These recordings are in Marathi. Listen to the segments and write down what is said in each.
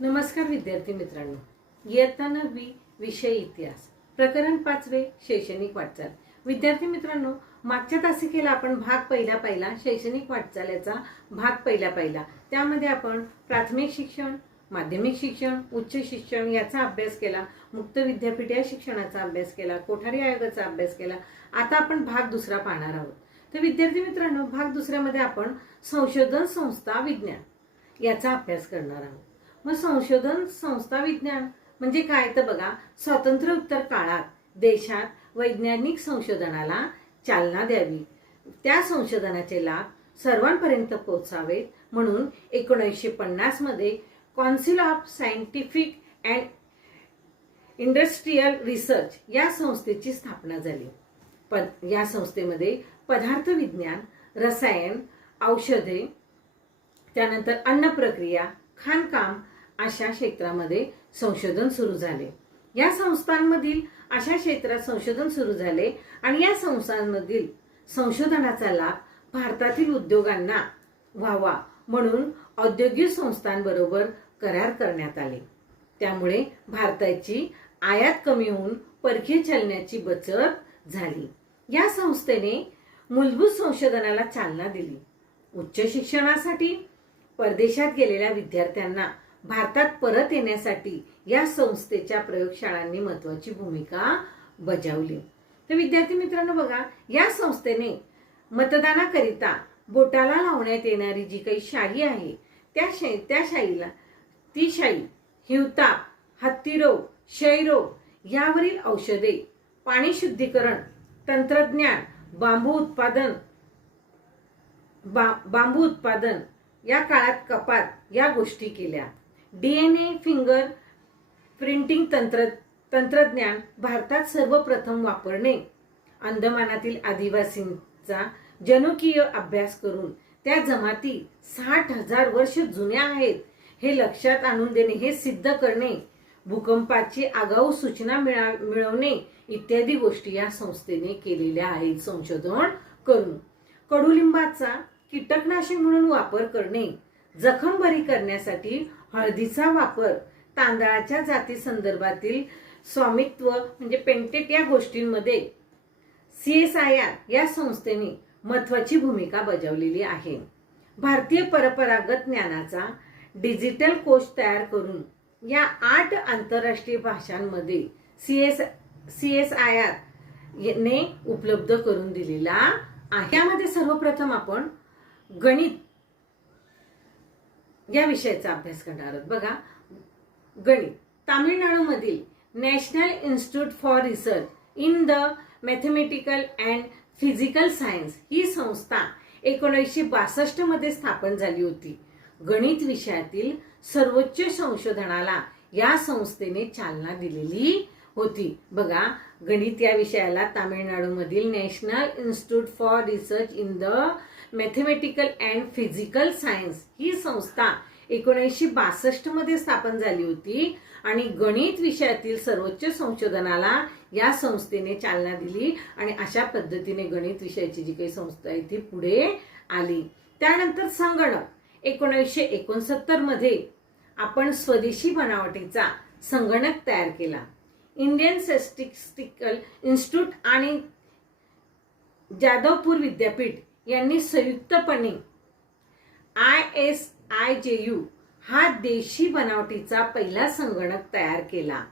नमस्कार विद्यार्थी मित्रांनो, इयत्ता 9वी विषय इतिहास प्रकरण 5वे शैक्षणिक वाटचाल. विद्यार्थी मित्रांनो, मागच्या तासिकेला आपण भाग पहिला शैक्षणिक वाटचालीचा भाग पहिला त्यामध्ये आपण प्राथमिक शिक्षण, माध्यमिक शिक्षण, उच्च शिक्षण याचा अभ्यास केला, मुक्त विद्यापीठ या शिक्षणाचा अभ्यास केला, कोठारी आयोगाचा अभ्यास केला. आता आपण भाग दुसरा पाहणार आहोत. तर विद्यार्थी मित्रांनो, भाग दुसऱ्यामध्ये आपण संशोधन संस्था विज्ञान याचा अभ्यास करणार आहोत. मग संशोधन संस्था विज्ञान म्हणजे काय तर बघा, स्वातंत्र्योत्तर काळात देशात वैज्ञानिक संशोधनाला चालना द्यावी, त्या संशोधनाचे लाभ सर्वांपर्यंत पोहोचावेत म्हणून 1950 मध्ये council of scientific and industrial research या संस्थेची स्थापना झाली. या संस्थेमध्ये पदार्थ विज्ञान, रसायन, औषधे, त्यानंतर अन्न प्रक्रिया, खाणकाम अशा क्षेत्रामध्ये संशोधन सुरू झाले. या संस्थांमधील अशा क्षेत्रात संशोधन सुरू झाले आणि या संस्थांमधील संशोधनाचा लाभ भारतातील उद्योगांना व्हावा म्हणून औद्योगिक संस्थांबरोबर करार करण्यात आले. त्यामुळे भारताची आयात कमी होऊन परकीय चलनाची बचत झाली. या संस्थेने मूलभूत संशोधनाला चालना दिली. उच्च शिक्षणासाठी परदेशात गेलेल्या विद्यार्थ्यांना भारतात परत येण्यासाठी या संस्थेच्या प्रयोगशाळांनी महत्त्वाची भूमिका बजावली. तर विद्यार्थी मित्रांनो बघा, या संस्थेने मतदानाकरिता बोटाला लावण्यात येणारी जी काही शाई आहे त्या शाईला ती शाई हिवताप, हत्तीरोग, क्षयरोग यावरील औषधे, पाणी शुद्धीकरण तंत्रज्ञान, बांबू उत्पादन या काळात कपात या गोष्टी केल्या. DNA फिंगर प्रिंटिंग तंत्रज्ञान भारतात सर्वप्रथम वापरणे, अंदमानातील आदिवासींचा जनुकीय अभ्यास करून त्या जमाती 60,000 वर्ष जुन्या आहेत हे लक्षात आणून देणे, हे सिद्ध करणे, भूकंपाची आगाऊ सूचना मिळवणे इत्यादी गोष्टी या संस्थेने केलेल्या आहेत संशोधन करून. कडुलिंबाचा कीटकनाशक म्हणून वापर करणे, जखम बरी करण्यासाठी हळदीचा वापर, तांदळाच्या जाती संदर्भातील स्वामित्व म्हणजे पेटेंट या गोष्टींमध्ये CSIR या संस्थेने महत्त्वाची भूमिका बजावलेली आहे. भारतीय परंपरागत ज्ञानाचा डिजिटल कोश तयार करून या 8 आंतरराष्ट्रीय भाषांमध्ये CSIR ने उपलब्ध करून दिलेला आहे. यामध्ये सर्वप्रथम आपण गणित या विषयाचा अभ्यास करणार आहोत. बघा, गणित तामिळनाडूमधील national institute for research in the mathematical and physical science ही संस्था 1962 मध्ये स्थापन झाली होती. गणित विषयातील सर्वोच्च संशोधनाला या संस्थेने चालना दिलेली होती. बघा, गणित या विषयाला तामिळनाडूमधील national institute for research in the mathematical and physical science ही संस्था 1962 मध्ये स्थापन झाली होती आणि गणित विषयातील सर्वोच्च संशोधनाला या संस्थेने चालना दिली आणि अशा पद्धतीने गणित विषयाची जी काही संस्था आहे ती पुढे आली. त्यानंतर संगणक 1969 मध्ये आपण स्वदेशी बनावटीचा संगणक तयार केला. इंडियन स्टॅटिस्टिकल इन्स्टिट्यूट आणि जादवपूर विद्यापीठ यांनी संयुक्तपणे ISIJU हा देशी बनावटीचा पहिला संगणक तयार केला.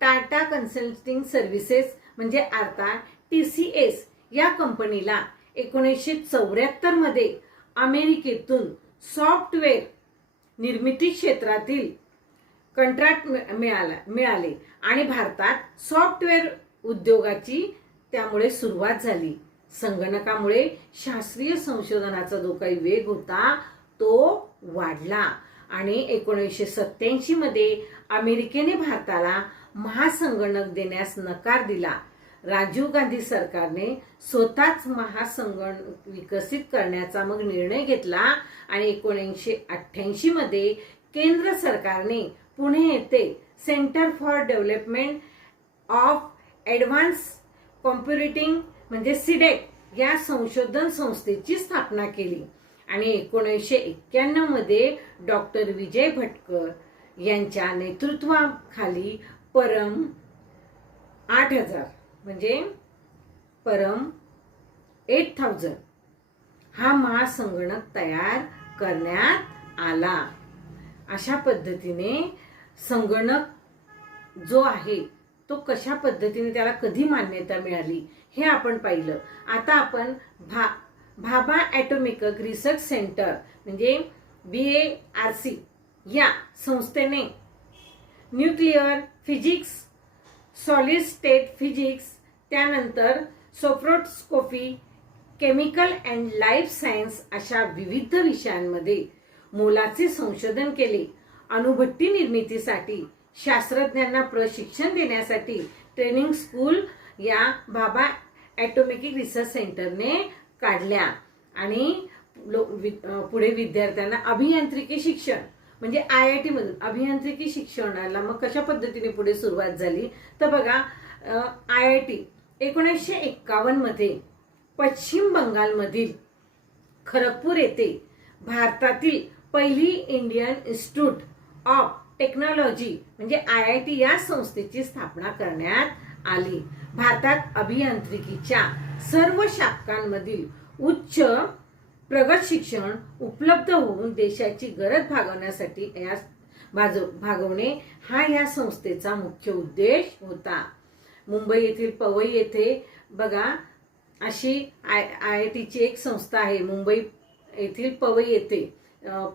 टाटा कन्सल्टिंग सर्व्हिसेस म्हणजे अर्थात TCS या कंपनीला 1974 मध्ये अमेरिकेतून सॉफ्टवेअर निर्मिती क्षेत्रातील कंत्राट मिळाले आणि भारतात सॉफ्टवेअर उद्योगाची त्यामुळे सुरुवात झाली. संगणकामुळे शास्त्रीय संशोधनाचा जो काही वेग होता तो वाढला आणि 1987 मध्ये अमेरिकेने भारताला महासंगणक देण्यास नकार दिला. राजीव गांधी सरकारने स्वतःच महासंगणक विकसित करण्याचा मग निर्णय घेतला आणि 1988 मध्ये केंद्र सरकारने पुणे येथे centre for development of advance computing म्हणजे CDEC या संशोधन संस्थेची स्थापना केली आणि 1991 मध्ये डॉक्टर विजय भटकर यांच्या नेतृत्वाखाली परम 8000 म्हणजे परम 8000 हा महासंगणक तयार करण्यात आला. अशा पद्धतीने संगणक जो आहे तो कशा पद्धतीने त्याला कधी मान्यता मिळाली हे आपण पाहिलं. आता आपण भाभा ॲटॉमिक रिसर्च सेंटर म्हणजे BARC या संस्थेने nuclear physics, solid state physics, त्यानंतर spectroscopy, chemical and life science अशा विविध विषयांमध्ये मोलाचे संशोधन केले. अणुभट्टी निर्मितीसाठी शास्त्रज्ञांना प्रशिक्षण देण्यासाठी ट्रेनिंग स्कूल या भाभा ॲटॉमिक रिसर्च सेंटरने काढल्या आणि पुढे विद्यार्थ्यांना अभियांत्रिकी शिक्षण म्हणजे IIT मधून अभियांत्रिकी शिक्षणाला मग कशा पद्धतीने पुढे सुरुवात झाली तर बघा, IIT 1951 मध्ये पश्चिम बंगालमधील खरगपूर येथे भारतातील पहिली इंडियन इन्स्टिट्यूट ऑफ टेक्नॉलॉजी म्हणजे IIT या संस्थेची स्थापना करण्यात आली. भारतात अभियांत्रिकीच्या सर्व शाखांमधील उच्च प्रगत शिक्षण उपलब्ध होऊन देशाची गरज भागवणे हा या संस्थेचा मुख्य उद्देश होता. मुंबई येथील पवई येथे बघा अशी IITची एक संस्था आहे. मुंबई येथील पवई येथे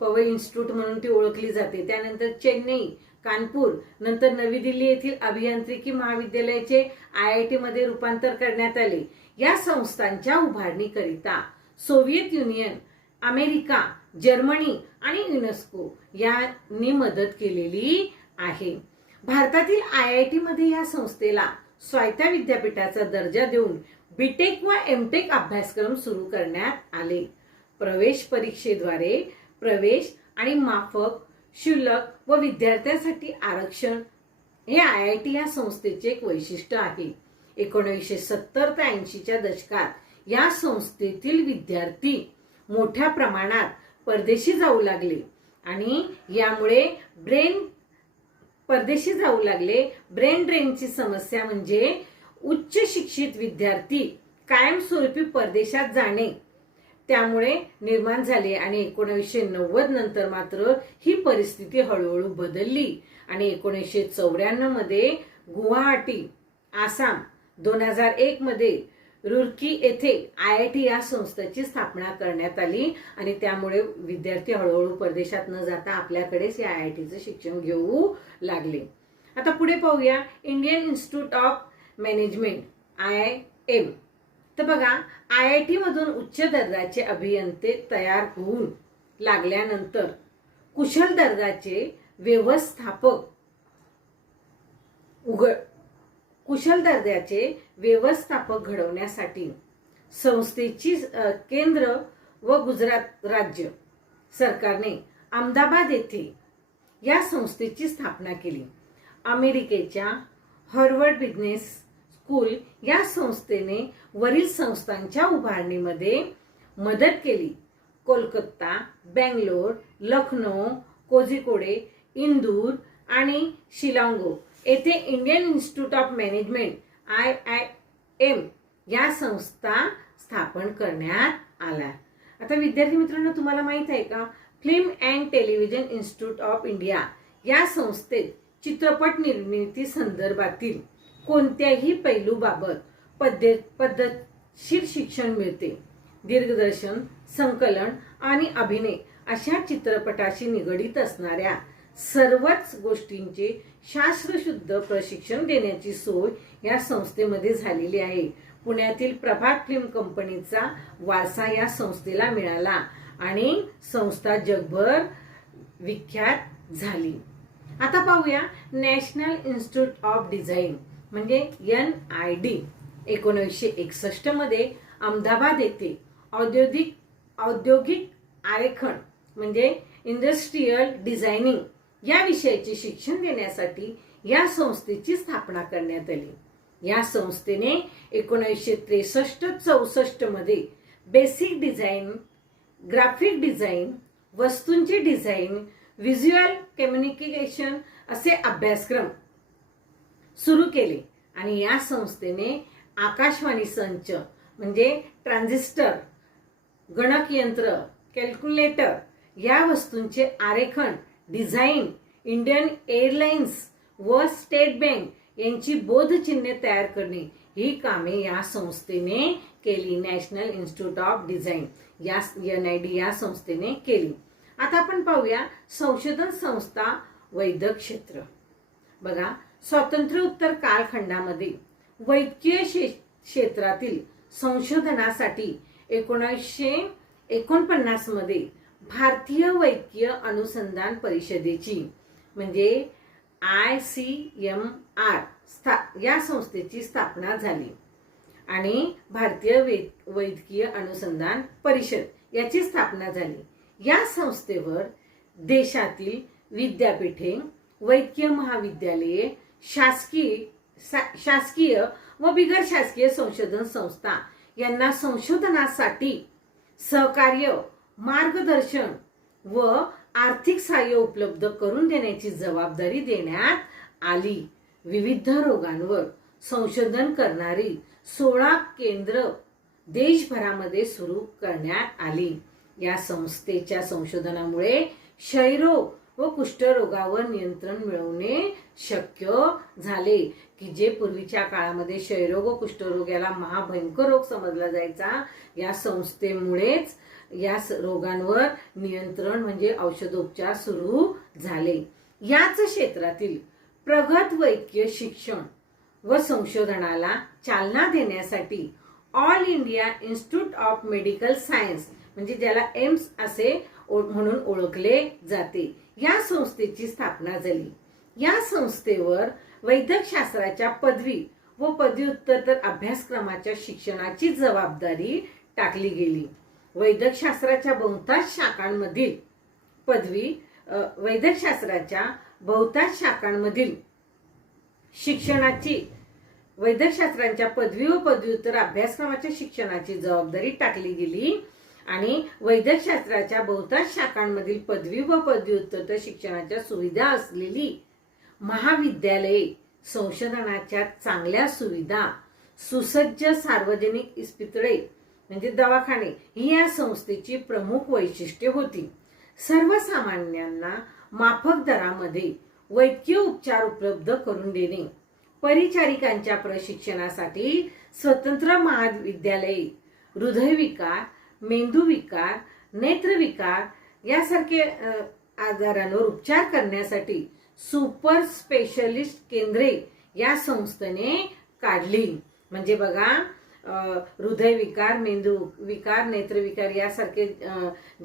पवई इन्स्टिट्यूट म्हणून ती ओळखली जाते. त्यानंतर चेन्नई, कानपूर, नंतर नवी दिल्ली येथील अभियांत्रिकी महाविद्यालयाचे IIT मध्ये रूपांतर करण्यात आले. या संस्थांच्या उभारणीकरिता सोव्हिएत युनियन, अमेरिका, जर्मनी आणि युनेस्को यांनी मदत केलेली आहे. भारतातील IIT मध्ये या संस्थेला स्वायत्त विद्यापीठाचा दर्जा देऊन BTech व MTech अभ्यासक्रम सुरू करण्यात आले. प्रवेश परीक्षेद्वारे प्रवेश आणि माफक शुल्क व विद्यार्थ्यांसाठी आरक्षण हे IIT या संस्थेचे एक वैशिष्ट्य आहे. 1970 ते 80च्या दशकात या संस्थेतील विद्यार्थी मोठ्या प्रमाणात परदेशी जाऊ लागले आणि यामुळे ब्रेन ड्रेनची समस्या म्हणजे उच्च शिक्षित विद्यार्थी कायमस्वरूपी परदेशात जाणे त्यामुळे निर्माण झाले आणि 1990 नंतर मात्र ही परिस्थिती हळूहळू बदलली आणि 1994 मध्ये गुवाहाटी, आसाम, 2001 मध्ये रुर्की येथे IIT या संस्थेची स्थापना करण्यात आली आणि त्यामुळे विद्यार्थी हळूहळू परदेशात न जाता आपल्याकडेच या IITचं शिक्षण घेऊ लागले. आता पुढे पाहूया Indian institute of management IIM. तर बघा IIT मधून उच्च दर्जाचे अभियंते तयार होऊन लागल्यानंतर कुशल दर्जाचे व्यवस्थापक घडवण्यासाठी संस्थेची केंद्र व गुजरात राज्य सरकारने अहमदाबाद येथे या संस्थेची स्थापना केली. अमेरिकेच्या हार्वर्ड बिझनेस स्कूल या संस्थेने वरील संस्थांच्या उभारणीमध्ये मदत केली. कोलकाता, बेंगलोर, लखनौ, कोझिकोडे, इंदूर आणि शिलांगो येथे Indian institute of management IIM या संस्था स्थापन करण्यात आल्या. आता विद्यार्थी मित्रांनो, तुम्हाला माहित आहे का, film and television institute of India या संस्थेत चित्रपट निर्मिती संदर्भातील कोणत्याही पैलूबाबत पद्धतशीर शिक्षण मिळते. दिग्दर्शन, संकलन आणि अभिनय अशा चित्रपटाशी निगडीत असणाऱ्या सर्वच गोष्टींचे शास्त्रशुद्ध प्रशिक्षण देण्याची सोय या संस्थेमध्ये झालेली आहे. पुण्यातील प्रभात फिल्म कंपनीचा वारसा या संस्थेला मिळाला आणि संस्था जगभर विख्यात झाली. आता पाहूया नॅशनल इन्स्टिट्यूट ऑफ डिझाईन म्हणजे NID. 1961 मध्ये अहमदाबाद येथे औद्योगिक आरेखन म्हणजे इंडस्ट्रियल डिझायनिंग या विषयाचे शिक्षण देण्यासाठी या संस्थेची स्थापना करण्यात आली. या संस्थेने 1963-64 मध्ये बेसिक डिझाईन, ग्राफिक डिझाईन, वस्तूंचे डिझाईन, व्हिज्युअल कम्युनिकेशन असे अभ्यासक्रम सुरू केले आणि या संस्थेने आकाशवाणी संच म्हणजे ट्रान्झिस्टर, गणक यंत्र, कॅल्क्युलेटर या वस्तूंचे आरेखन, डिझाईन, इंडियन एअरलाइन्स व स्टेट बँक यांची बोधचिन्हे तयार करणे ही कामे या संस्थेने केली. नॅशनल इन्स्टिट्यूट ऑफ डिझाईन या NID या संस्थेने केली. आता आपण पाहूया संशोधन संस्था वैद्यक क्षेत्र. बघा, स्वातंत्र्योत्तर कालखंडामध्ये वैद्यकीय क्षेत्रातील संशोधनासाठी 1949 मध्ये भारतीय वैद्यकीय अनुसंधान परिषदेची म्हणजे ICMR या संस्थेची स्थापना झाली आणि भारतीय वैद्यकीय अनुसंधान परिषद याची स्थापना झाली. या संस्थेवर देशातील विद्यापीठे, वैद्यकीय महाविद्यालये, शासकीय व बिगर शासकीय संशोधन संस्था यांना संशोधनासाठी सहकार्य, मार्गदर्शन व आर्थिक सहाय्य उपलब्ध करून देण्याची जबाबदारी देण्यात आली. विविध रोगांवर संशोधन करणारी 16 केंद्र देशभरामध्ये सुरू करण्यात आली. या संस्थेच्या संशोधनामुळे क्षयरोग व कुष्ठरोगावर नियंत्रण मिळवणे शक्य झाले की जे पूर्वीच्या काळामध्ये क्षयरोग व कुष्ठरोग याला महाभयंकर रोग समजला जायचा. या संस्थेमुळेच या रोगांवर नियंत्रण म्हणजे औषधोपचार सुरू झाले. याच क्षेत्रातील प्रगत वैद्यकीय शिक्षण व संशोधनाला चालना देण्यासाठी all India institute of medical science म्हणजे ज्याला एम्स असे म्हणून ओळखले जाते या संस्थेची स्थापना झाली. या संस्थेवर वैद्यकशास्त्राच्या पदवी व पदव्युत्तर अभ्यासक्रमाच्या शिक्षणाची जबाबदारी टाकली गेली. वैद्यकशास्त्राच्या बहुतांश शाखांमधील वैद्यकशास्त्राच्या बहुतांश शाखांमधील शिक्षणाची वैद्यकशास्त्रांच्या पदवी व पदव्युत्तर अभ्यासक्रमाच्या शिक्षणाची जबाबदारी टाकली गेली आणि वैद्यकशास्त्राच्या बहुतांश शाखांमधील पदवी व पदव्युत्तर शिक्षणाच्या सुविधा असलेली महाविद्यालये, संशोधनाच्या चांगल्या सुविधा, सुसज्ज सार्वजनिक इस्पितळे म्हणजे दवाखाने ही या संस्थेची प्रमुख वैशिष्ट्ये होती. सर्वसामान्यांना माफक दरामध्ये वैद्यकीय उपचार उपलब्ध करून देणे, परिचारिकांच्या प्रशिक्षणासाठी स्वतंत्र महाविद्यालये, हृदयविकार, मेंदूविकार, नेत्रविकार यासारखे आजारांवर उपचार करण्यासाठी सुपर स्पेशलिस्ट केंद्रे या संस्थेने काढली. म्हणजे बघा, हृदयविकार, मेंदूविकार, नेत्रविकार यासारखे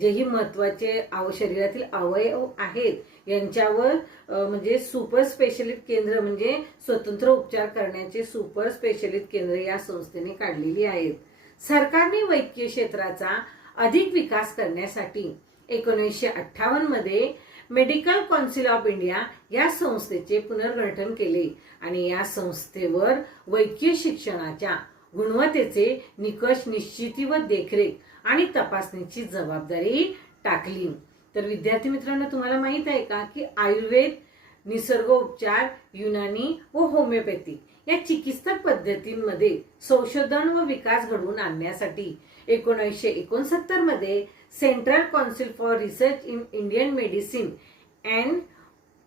जेही महत्वाचे शरीरातील अवयव आहेत यांच्यावर म्हणजे सुपर स्पेशलिस्ट केंद्र म्हणजे स्वतंत्र उपचार करण्याचे सुपर स्पेशलिस्ट केंद्र या संस्थेने काढलेली आहेत. सरकारने वैद्यकीय क्षेत्राचा अधिक विकास करण्यासाठी 1958 मध्ये मेडिकल काउन्सिल ऑफ इंडिया या संस्थेचे पुनर्गठन केले आणि या संस्थेवर वैद्यकीय शिक्षणाच्या गुणवत्तेचे निकष निश्चिती व देखरेख आणि तपासणीची जबाबदारी टाकली. तर विद्यार्थी मित्रांनो, तुम्हाला माहित आहे का की आयुर्वेद, निसर्गोपचार, युनानी व होमिओपॅथी या चिकित्सक पद्धतींमध्ये संशोधन व विकास घडवून आणण्यासाठी 1969 मध्ये central council for research in Indian medicine and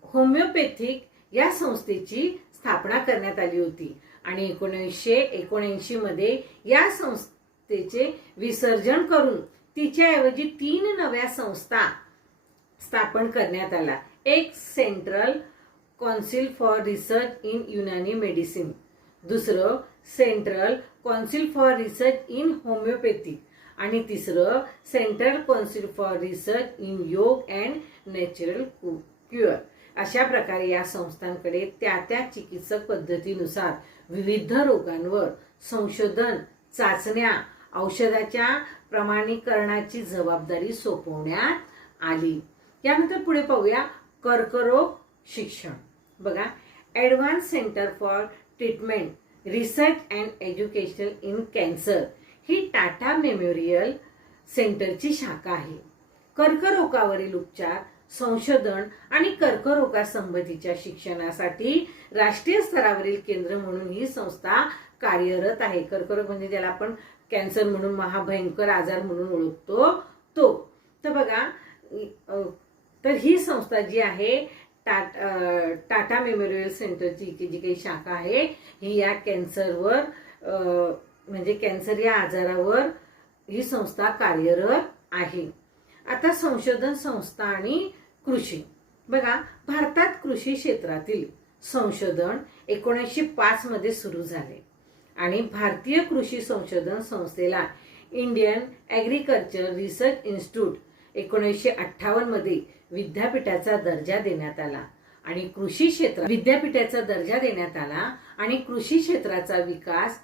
homeopathic या संस्थेची स्थापना करण्यात आली होती आणि 1979 मध्ये या संस्थेचे विसर्जन करून तिच्याऐवजी 3 नव्या संस्था स्थापन करण्यात आल्या. एक central council for research in Unani medicine, दुसरं central council for research in homoeopathy आणि तिसरं central council for research in yoga and natural cure. अशा प्रकारे या संस्थांकडे त्या चिकित्सक पद्धतीनुसार विविध रोगांवर संशोधन, चाचण्या, औषधाच्या प्रमाणीकरणाची जबाबदारी सोपवण्यात आली. यानंतर पुढे पाहूया कर्करोग शिक्षण. बघा, advance centre for treatment, research and education in cancer he Tata memorial सेंटरची शाखा आहे. कर्करोगावरील उपचार संशोधन आणि कर्करोगासंबंधीच्या शिक्षणासाठी राष्ट्रीय स्तरावरील केंद्र म्हणून ही संस्था कार्यरत आहे. कर्करोग म्हणजे ज्याला आपण कॅन्सर म्हणून महाभयंकर आजार म्हणून ओळखतो तो. तर बघा, तर ही संस्था जी आहे टाटा मेमोरियल सेंटरची जी काही शाखा आहे ही या कॅन्सरवर म्हणजे कॅन्सर या आजारावर ही संस्था कार्यरत आहे. आता संशोधन संस्था आणि कृषी. बघा, भारतात कृषी क्षेत्रातील संशोधन 1905 मध्ये सुरू झाले आणि भारतीय कृषी संशोधन संस्थेला इंडियन ॲग्रिकल्चर रिसर्च इन्स्टिट्यूट 1958 मध्ये विद्यापीठाचा दर्जा देण्यात आला आणि कृषी क्षेत्र विद्यापीठाचा दर्जा देण्यात आला आणि कृषी क्षेत्राचा विकास,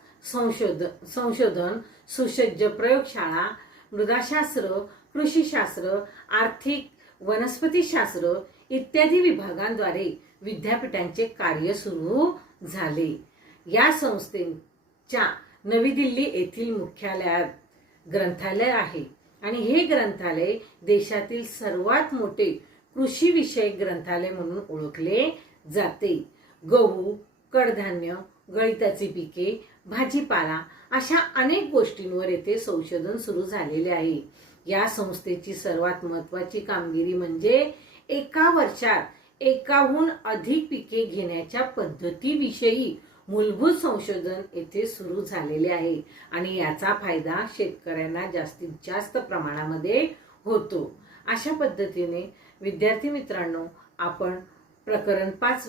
संशोधन, सुसज्ज प्रयोगशाळा, मृदाशास्त्र, कृषीशास्त्र, आर्थिक, वनस्पतीशास्त्र इत्यादी विभागांद्वारे विद्यापीठांचे कार्य सुरू झाले. या संस्थेच्या नवी दिल्ली येथील मुख्यालयात ग्रंथालय आहे आणि हे ग्रंथालय देशातील सर्वात मोठे कृषी विषयक ग्रंथालय म्हणून ओळखले जाते. गहू, कडधान्य, गळीताची पिके, भाजीपाला अशा अनेक गोष्टींवर येथे संशोधन सुरू झालेले आहे. या संस्थेची सर्वात महत्त्वाची कामगिरी म्हणजे एका वर्षात एकाहून अधिक पिके घेण्याच्या पद्धतीविषयी मूलभूत संशोधन येथे सुरू झालेले आहे आणि याचा फायदा शेतकऱ्यांना जास्तीत जास्त प्रमाणामध्ये होतो. अशा पद्धतीने विद्यार्थी मित्रांनो, आपण प्रकरण 5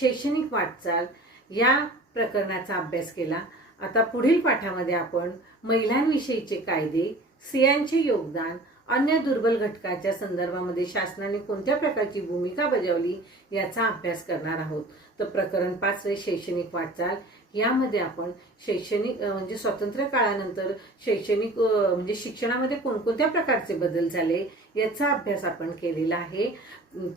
शैक्षणिक वाटचाल या प्रकरणाचा अभ्यास केला. आता पुढील पाठामध्ये आपण महिलांविषयीचे कायदे, स्त्रियांचे योगदान, अन्य दुर्बल घटकाच्या संदर्भामध्ये शासनाने कोणत्या प्रकारची भूमिका बजावली याचा अभ्यास करणार आहोत. तर प्रकरण 5 शैक्षणिक वाटचाल यामध्ये आपण शैक्षणिक म्हणजे स्वातंत्र्य काळानंतर शैक्षणिक म्हणजे शिक्षणामध्ये कोणकोणत्या प्रकारचे बदल झाले याचा अभ्यास आपण केलेला आहे.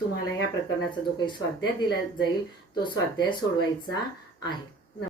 तुम्हाला या प्रकरणाचा जो काही स्वाध्याय दिला जाईल तो स्वाध्याय सोडवायचा आहे.